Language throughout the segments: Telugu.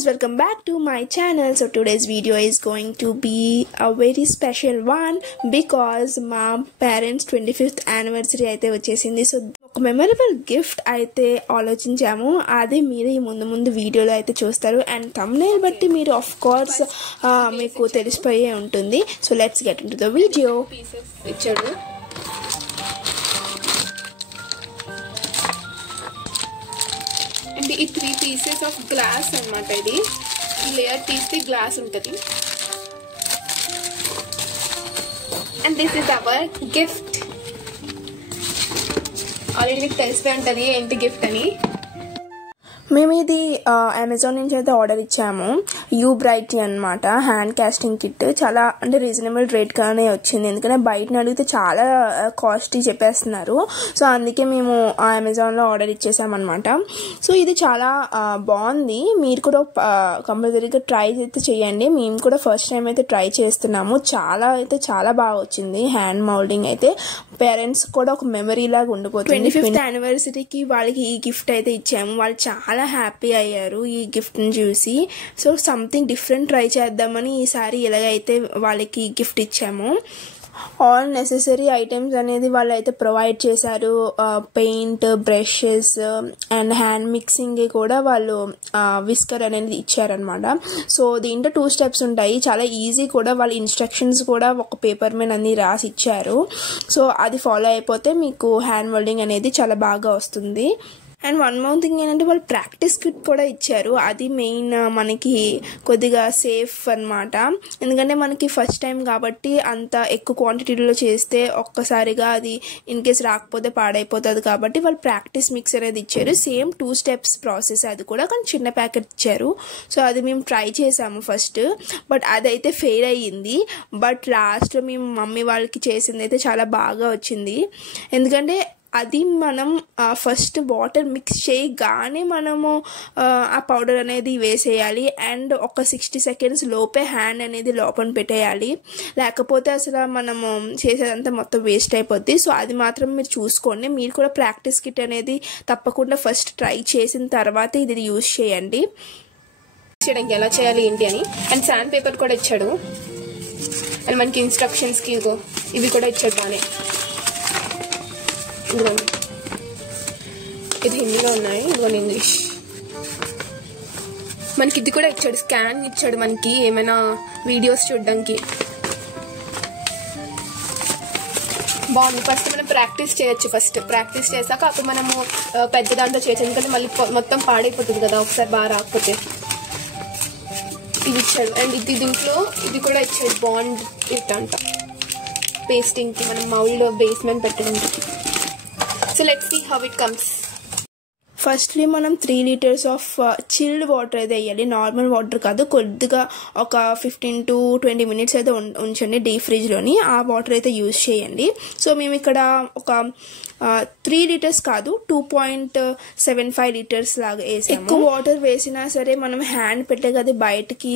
guys, welcome back to my channel. So today's video is going to be a very special one because my parents 25th anniversary అయితే వచ్చేసింది. సో ఒక మెమరబుల్ గిఫ్ట్ అయితే ఆలోచించాము. అది మీరు ఈ ముందు వీడియోలో అయితే చూస్తారు అండ్ థంబ్నెయిల్ బట్టి మీరు ఆఫ్ కోర్స్ మీకు తెలిసిపోయే ఉంటుంది. So let's get into the video. ఇచ్చాడు అండ్ ఈ 3 pieces of glass అన్నమాట. ఇది లేయర్ తీస్తే గ్లాస్ ఉంటుంది. And this is our gift. Already మీకు తెలిసిపోయి ఉంటుంది ఏంటి గిఫ్ట్ అని. మేము ఇది అమెజాన్ నుంచి అయితే ఆర్డర్ ఇచ్చాము. యూ బ్రైట్ అనమాట హ్యాండ్ కాస్టింగ్ కిట్. చాలా అంటే రీజనబుల్ రేట్ గానే వచ్చింది, ఎందుకంటే బయటని అడిగితే చాలా కాస్ట్లీ చెప్పేస్తున్నారు. సో అందుకే మేము అమెజాన్లో ఆర్డర్ ఇచ్చేసామన్నమాట. సో ఇది చాలా బాగుంది. మీరు కూడా కంపల్సరీగా ట్రై అయితే చేయండి. మేము కూడా ఫస్ట్ టైం అయితే ట్రై చేస్తున్నాము. చాలా బాగా వచ్చింది. హ్యాండ్ మౌల్డింగ్ అయితే పేరెంట్స్ కూడా ఒక మెమరీ లాగా ఉండిపోతుంది. 25th యానివర్సరీకి వాళ్ళకి ఈ గిఫ్ట్ అయితే ఇచ్చాము. వాళ్ళు చాలా హ్యాపీ అయ్యారు ఈ గిఫ్ట్ ని చూసి. సో సంథింగ్ డిఫరెంట్ ట్రై చేద్దామని ఈసారి ఎలాగైతే వాళ్ళకి గిఫ్ట్ ఇచ్చాము. ఆల్ నెసెసరీ ఐటమ్స్ అనేది వాళ్ళు అయితే ప్రొవైడ్ చేశారు. Paint, brushes and hand mixing కూడా వాళ్ళు విస్కర్ అనేది ఇచ్చారనమాట. సో దీంట్లో 2 steps ఉంటాయి. చాలా ఈజీ కూడా. వాళ్ళ ఇన్స్ట్రక్షన్స్ కూడా ఒక పేపర్ మీద అన్ని రాసి ఇచ్చారు. సో అది ఫాలో అయిపోతే మీకు హ్యాండ్ మోల్డింగ్ అనేది చాలా బాగా వస్తుంది. అండ్ వన్ మోర్ థింగ్ ఏంటంటే వాళ్ళు ప్రాక్టీస్ కిట్ కూడా ఇచ్చారు. అది మెయిన్ మనకి కొద్దిగా సేఫ్ అనమాట. ఎందుకంటే మనకి ఫస్ట్ టైం కాబట్టి అంత ఎక్కువ క్వాంటిటీలో చేస్తే ఒక్కసారిగా అది ఇన్ కేస్ రాకపోతే పాడైపోతుంది కాబట్టి వాళ్ళు ప్రాక్టీస్ మిక్స్ అనేది ఇచ్చారు. సేమ్ 2 steps ప్రాసెస్ అది కూడా, కానీ చిన్న ప్యాకెట్ ఇచ్చారు. సో అది మేము ట్రై చేసాము ఫస్ట్, బట్ అదైతే ఫెయిల్ అయ్యింది. బట్ లాస్ట్లో మేము మమ్మీ వాళ్ళకి చేసింది అయితే చాలా బాగా వచ్చింది. ఎందుకంటే అది మనం ఫస్ట్ వాటర్ మిక్స్ చేయగానే మనము ఆ పౌడర్ అనేది వేసేయాలి అండ్ ఒక 60 seconds లోపే హ్యాండ్ అనేది లోపల పెట్టేయాలి. లేకపోతే అసలు మనము చేసేదంతా మొత్తం వేస్ట్ అయిపోద్ది. సో అది మాత్రం మీరు చూసుకోండి. మీరు కూడా ప్రాక్టీస్ కిట్ అనేది తప్పకుండా ఫస్ట్ ట్రై చేసిన తర్వాత ఇది యూజ్ చేయండి. చేయడానికి ఎలా చేయాలి ఏంటి అని. అండ్ శాండ్ పేపర్ కూడా ఇచ్చాడు. అండ్ మనకి ఇన్స్ట్రక్షన్స్కి ఇవి కూడా ఇచ్చాడు బాగానే. ఇది హిందీలో ఉన్నాయి, ఇదిగోని ఇంగ్లీష్. మనకి ఇది కూడా ఇచ్చాడు, స్కాన్ ఇచ్చాడు మనకి ఏమైనా వీడియోస్ చూడడానికి. బాగుంది. ఫస్ట్ మనం ప్రాక్టీస్ చేయొచ్చు. ఫస్ట్ ప్రాక్టీస్ చేశాక అప్పుడు మనము పెద్ద దాంట్లో చేయొచ్చు, ఎందుకంటే మళ్ళీ మొత్తం పాడైపోతుంది కదా ఒకసారి బాగా రాకపోతే. ఇది ఇచ్చాడు. అండ్ ఇది దీంట్లో ఇది కూడా ఇచ్చాడు, బాండ్ ఇట్ అంట పేస్టింగ్కి, మనం మౌల్డ్ బేస్మెంట్ పెట్టడానికి. So let's see how it comes. Firstly మనం 3 liters ఆఫ్ చిల్డ్ వాటర్ అయితే వేయాలి. నార్మల్ వాటర్ కాదు, కొద్దిగా ఒక 15 to 20 minutes అయితే ఉంచండి డీప్ ఫ్రిడ్జ్లోని. ఆ వాటర్ అయితే యూజ్ చేయండి. సో మేము ఇక్కడ ఒక 3 liters కాదు 2.75 liters లాగా వేసాము. ఎక్కువ వాటర్ వేసినా సరే మనం హ్యాండ్ పెట్టే అది బయటికి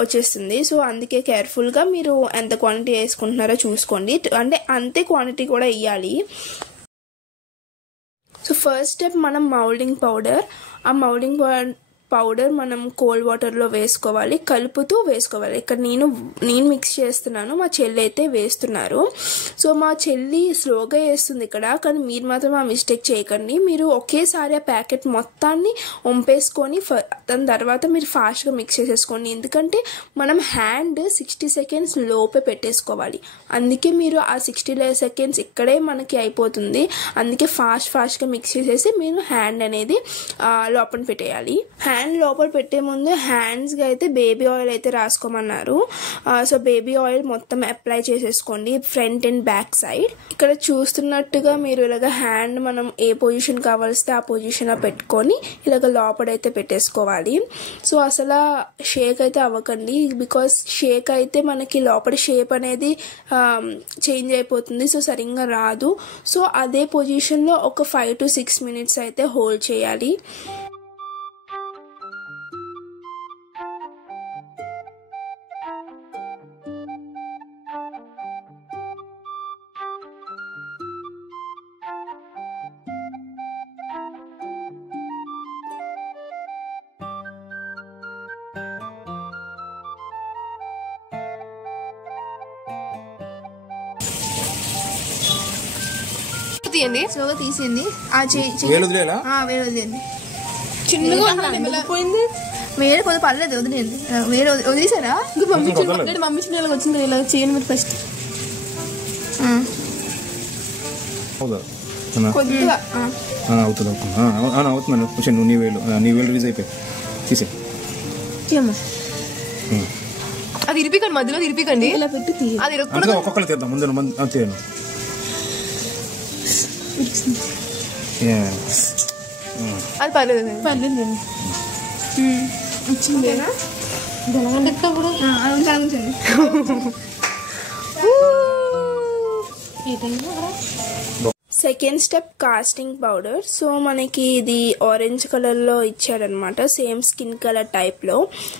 వచ్చేస్తుంది. సో అందుకే కేర్ఫుల్గా మీరు ఎంత క్వాంటిటీ వేసుకుంటున్నారో చూసుకోండి. అంటే అంతే క్వాంటిటీ కూడా వేయాలి. సో ఫస్ట్ స్టెప్ మనం మౌల్డింగ్ పౌడర్. ఆ మౌల్డింగ్ పౌడర్ మనం కోల్డ్ వాటర్లో వేసుకోవాలి, కలుపుతూ వేసుకోవాలి. ఇక్కడ నేను మిక్స్ చేస్తున్నాను, మా చెల్లి అయితే వేస్తున్నారు. సో మా చెల్లి స్లోగా వేస్తుంది ఇక్కడ, కానీ మీరు మాత్రం ఆ మిస్టేక్ చేయకండి. మీరు ఒకేసారి ఆ ప్యాకెట్ మొత్తాన్ని వంపేసుకొని దాని తర్వాత మీరు ఫాస్ట్గా మిక్స్ చేసేసుకోండి. ఎందుకంటే మనం హ్యాండ్ 60 seconds లోపే పెట్టేసుకోవాలి. అందుకే మీరు ఆ 60 seconds ఇక్కడే మనకి అయిపోతుంది. అందుకే ఫాస్ట్గా మిక్స్ చేసేసి మీరు హ్యాండ్ అనేది లోపల పెట్టేయాలి. హ్యాండ్ లోపల పెట్టే ముందు హ్యాండ్స్కి అయితే బేబీ ఆయిల్ అయితే రాసుకోమన్నారు. సో బేబీ ఆయిల్ మొత్తం అప్లై చేసేసుకోండి ఫ్రంట్ అండ్ బ్యాక్ సైడ్. ఇక్కడ చూస్తున్నట్టుగా మీరు ఇలాగ హ్యాండ్ మనం ఏ పొజిషన్ కావాల్స్తే ఆ పొజిషన్లో పెట్టుకొని ఇలాగ లోపలైతే పెట్టేసుకోవాలి. సో అసలు షేక్ అయితే అవ్వకండి, బికాస్ షేక్ అయితే మనకి లోపల షేప్ అనేది చేంజ్ అయిపోతుంది. సో సరిగ్గా రాదు. సో అదే పొజిషన్లో ఒక 5 to 6 minutes అయితే హోల్డ్ చేయాలి. తీయండి, స్లోగా తీసేయండి. వేలు వదిలేలా? వేలు వదిలేయండి. చిన్నగా పోయింది. వేరే కొంచెం పర్లేదు, వదిలేయండి. వేరే వదిలేసారా? ఇంకా పంపించిన వాళ్ళకి వచ్చింది ఇలా చేయండి మీరు ఫస్ట్. కొద్దిగా అవుతుంది అవుతుంది. నువ్వు నీ వేలు రిలీజ్ అయిపోయి తీసే. అది ఇరిపికండి, మధ్యలో ఇరిపికండి. ఇలా పెట్టి అది ఒక్కొక్కరు తీద్దాం ముందు తీయను. అది పర్లేదు పర్లేదు. వచ్చిందేనా second step casting powder. So మనకి ఇది ఆరెంజ్ కలర్లో ఇచ్చాడనమాట, సేమ్ స్కిన్ కలర్ టైప్లో.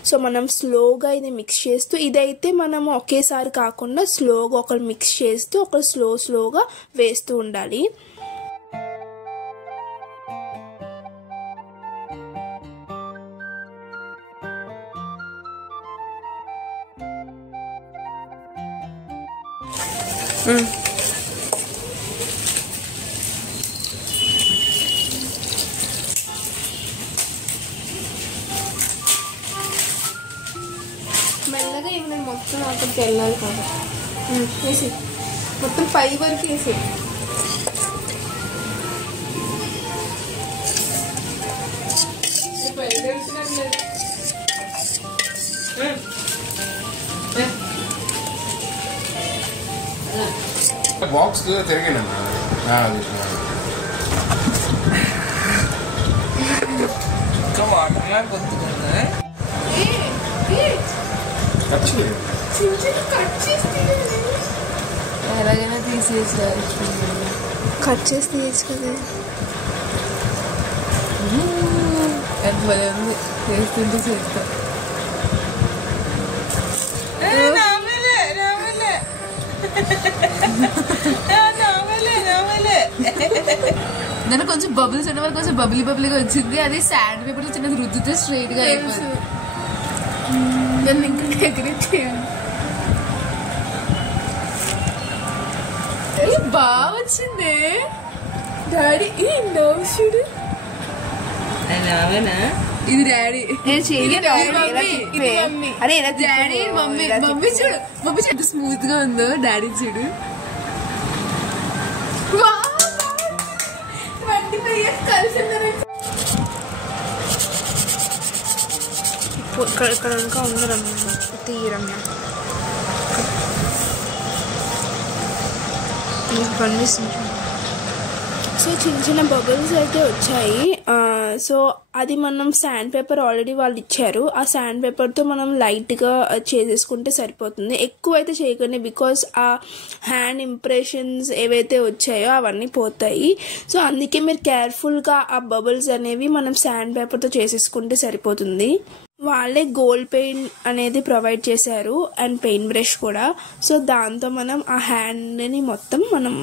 సో మనం స్లోగా ఇది మిక్స్ చేస్తూ, ఇదైతే మనం ఒకేసారి కాకుండా స్లోగా ఒకరు మిక్స్ చేస్తూ ఒకరు స్లోగా వేస్తూ ఉండాలి. మెల్లగా ఇవి మొత్తం అక్కడికి వెళ్ళాలి కదా. వేసి మొత్తం పై వరకు వేసి బాక్స్ తిరిగినా ఎలాగైనా తీసేసారు. కట్ చేసి తీయచ్చు కదా. ఎంత ఉంది చేస్తుంటే చేస్తా. దాని కొంచెం బబుల్స్ ఉన్న వరకు కొంచెం బబులీగా వచ్చింది. అది శాండ్ పేపర్ తో చిన్నది రుద్దితే స్ట్రైట్ గా అయిపోయింది. దాన్ని ఇంకా డెకరేట్ చేయాలి. బాగా వచ్చింది డాడీ. చూడు ఇది డాడీ. అరే డాడీ మమ్మీ చూడు, మమ్మీ ఎంత స్మూత్ గా ఉందో. డాడీ చూడు. 25 years కలిసి ఇక్కడ ఇంకా ఉందరమ్మా తీయరమ్మా. కనిపిస్తుంది. సో చిన్న బబుల్స్ అయితే వచ్చాయి. సో అది మనం శాండ్ పేపర్ ఆల్రెడీ వాళ్ళు ఇచ్చారు. ఆ శాండ్ పేపర్తో మనం లైట్గా చేసేసుకుంటే సరిపోతుంది. ఎక్కువ అయితే చేయకండి, బికాస్ ఆ హ్యాండ్ ఇంప్రెషన్స్ ఏవైతే వచ్చాయో అవన్నీ పోతాయి. సో అందుకే మీరు కేర్ఫుల్గా ఆ బబుల్స్ అనేవి మనం శాండ్ పేపర్తో చేసేసుకుంటే సరిపోతుంది. వాళ్ళే గోల్డ్ పెయింట్ అనేది ప్రొవైడ్ చేశారు అండ్ పెయింట్ బ్రష్ కూడా. సో దాంతో మనం ఆ హ్యాండ్ని మొత్తం మనం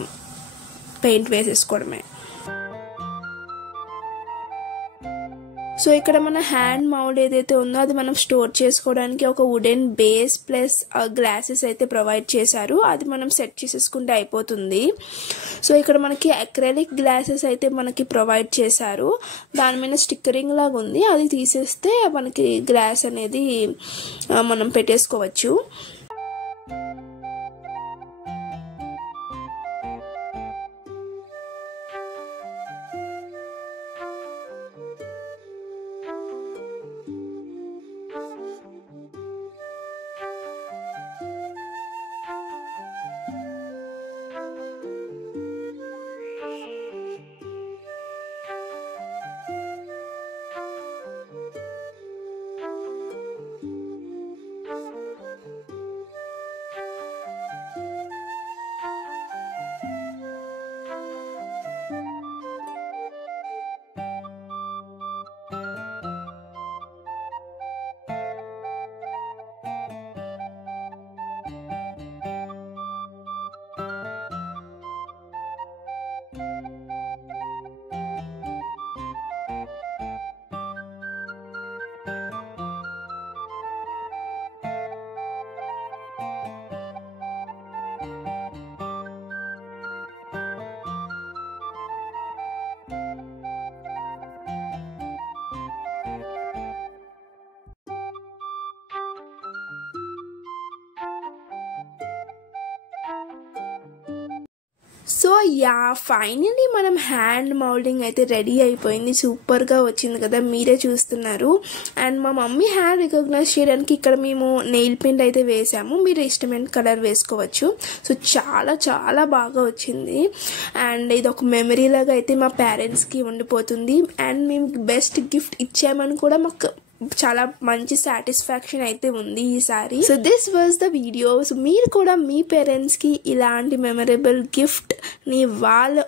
పెయింట్ వేసేసుకోవడమే. సో ఇక్కడ మన హ్యాండ్ మౌల్డ్ ఏదైతే ఉందో అది మనం స్టోర్ చేసుకోవడానికి ఒక వుడెన్ బేస్ ప్లస్ గ్లాసెస్ అయితే ప్రొవైడ్ చేశారు. అది మనం సెట్ చేసేసుకుంటే అయిపోతుంది. సో ఇక్కడ మనకి అక్రిలిక్ గ్లాసెస్ అయితే మనకి ప్రొవైడ్ చేశారు. దాని మీద స్టిక్కరింగ్ లాగా ఉంది, అది తీసేస్తే మనకి గ్లాస్ అనేది మనం పెట్టేసుకోవచ్చు. సో యా ఫైనలీ మనం హ్యాండ్ మౌల్డింగ్ అయితే రెడీ అయిపోయింది. సూపర్గా వచ్చింది కదా, మీరే చూస్తున్నారు. అండ్ మా మమ్మీ హ్యాండ్ రికగ్నైజ్ చేయడానికి ఇక్కడ మేము నెయిల్ పెయింట్ అయితే వేసాము. మీరు ఇష్టమైన కలర్ వేసుకోవచ్చు. సో చాలా చాలా బాగా వచ్చింది. అండ్ ఇది ఒక మెమరీ లాగా అయితే మా పేరెంట్స్కి ఉండిపోతుంది. అండ్ మేము బెస్ట్ గిఫ్ట్ ఇచ్చామని కూడా మాకు చాలా మంచి సాటిస్ఫాక్షన్ అయితే ఉంది ఈసారి. So this was the video. So మీరు కూడా మీ పేరెంట్స్కి ఇలాంటి మెమరబుల్ గిఫ్ట్ ని వాళ్ళ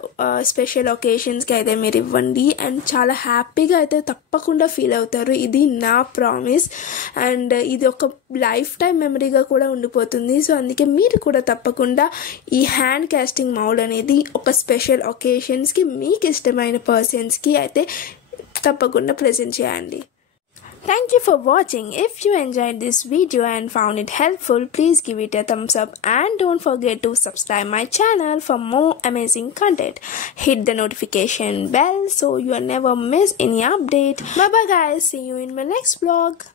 స్పెషల్ ఒకేషన్స్కి అయితే మీరు ఇవ్వండి. అండ్ చాలా హ్యాపీగా అయితే తప్పకుండా ఫీల్ అవుతారు. ఇది నా ప్రామిస్. అండ్ ఇది ఒక లైఫ్ టైం మెమరీగా కూడా ఉండిపోతుంది. సో అందుకే మీరు కూడా తప్పకుండా ఈ హ్యాండ్ కాస్టింగ్ మౌల్డ్ అనేది ఒక స్పెషల్ ఒకేషన్స్కి మీకు ఇష్టమైన పర్సన్స్కి అయితే తప్పకుండా ప్రెజెంట్ చేయండి. Thank you for watching. If you enjoyed this video and found it helpful, please give it a thumbs up and don't forget to subscribe my channel for more amazing content. Hit the notification bell so you never miss any update. Bye bye guys. See you in my next vlog.